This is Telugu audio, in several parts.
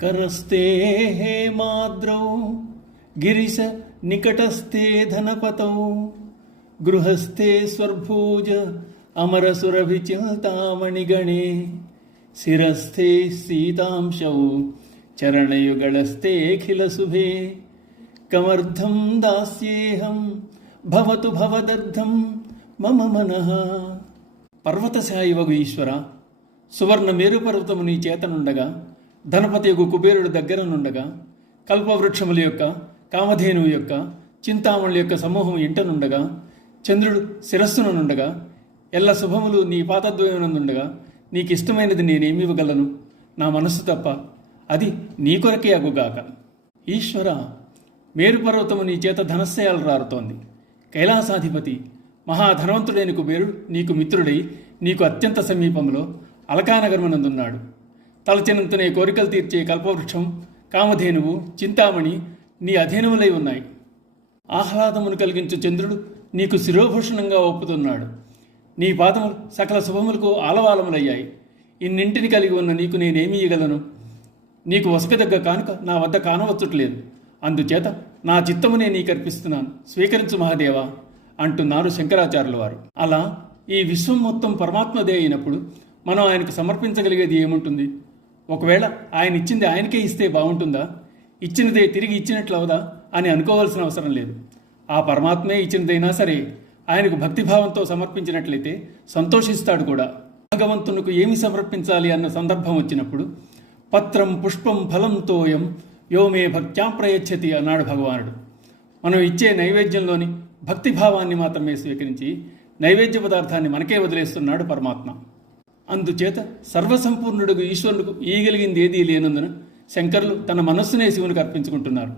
करस्ते हेमाद्रौ गिरिश निकटस्थे धनपतौ गृहस्थे स्वर्भुज अमरसुरभिचिन्तामणिगणे शिरस्थे सीतांशौ चरणयुगलस्तेऽखिलशुभे कमर्थं दास्येऽहं भवतु भवदर्थं मम मनः. పర్వతశాయివగు ఈశ్వర, సువర్ణ మేరుపర్వతము నీ చేతనుండగా, ధనపతియగు కుబేరుడు దగ్గరనుండగా, కల్పవృక్షముల యొక్క, కామధేనువు యొక్క, చింతామణుల యొక్క సమూహం ఇంటనుండగా, చంద్రుడు శిరస్సునుండగా, ఎల్ల శుభములు నీ పాదద్వయమునందుండగా, నీకిష్టమైనది నేనేమివ్వగలను? నా మనస్సు తప్ప అది నీ కొరకే అగుగాక. ఈశ్వర, మేరుపర్వతము నీ చేత ధనస్సయాలు రారుతోంది. కైలాసాధిపతి మహాధనవంతుడైన కుబేరుడు నీకు మిత్రుడై నీకు అత్యంత సమీపంలో అలకానగరమునందున్నాడు. తలచినంతనే కోరికలు తీర్చే కల్పవృక్షం, కామధేనువు, చింతామణి నీ అధీనములై ఉన్నాయి. ఆహ్లాదమును కలిగించు చంద్రుడు నీకు శిరోభూషణంగా ఒప్పుతున్నాడు. నీ పాదములు సకల శుభములకు ఆలవాలములయ్యాయి. ఇన్నింటిని కలిగి ఉన్న నీకు నేనేమి ఇయ్యగలను? నీకు వసకదగ్గ కానుక నా వద్ద కానవచ్చుట్లేదు. అందుచేత నా చిత్తమునే నీకర్పిస్తున్నాను, స్వీకరించు మహాదేవా అంటున్నారు శంకరాచార్యుల వారు. అలా ఈ విశ్వం మొత్తం పరమాత్మదే అయినప్పుడు మనం ఆయనకు సమర్పించగలిగేది ఏముంటుంది? ఒకవేళ ఆయన ఇచ్చింది ఆయనకే ఇస్తే బాగుంటుందా? ఇచ్చినదే తిరిగి ఇచ్చినట్లు అవదా అని అనుకోవాల్సిన అవసరం లేదు. ఆ పరమాత్మే ఇచ్చినదైనా సరే ఆయనకు భక్తిభావంతో సమర్పించినట్లయితే సంతోషిస్తాడు కూడా. భగవంతునికి ఏమి సమర్పించాలి అన్న సందర్భం వచ్చినప్పుడు పత్రం పుష్పం ఫలం తోయం యోమే భక్త్యాం ప్రయచ్చతి అన్నాడు భగవానుడు. మనం ఇచ్చే నైవేద్యంలోని భక్తిభావాన్ని మాత్రమే స్వీకరించి నైవేద్య పదార్థాన్ని మనకే వదిలేస్తున్నాడు పరమాత్మ. అందుచేత సర్వసంపూర్ణుడుగు ఈశ్వరుడుకు ఈయగలిగింది ఏదీ లేనందున శంకరులు తన మనస్సునే శివునికి అర్పించుకుంటున్నారు.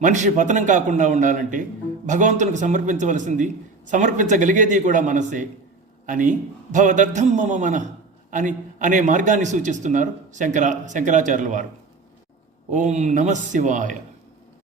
మనిషి పతనం కాకుండా ఉండాలంటే భగవంతునికి సమర్పించగలిగేది కూడా మనస్సే అని భవదర్థం మమ మనః అనే మార్గాన్ని సూచిస్తున్నారు శంకరాచార్యుల వారు. ఓం నమః శివాయ.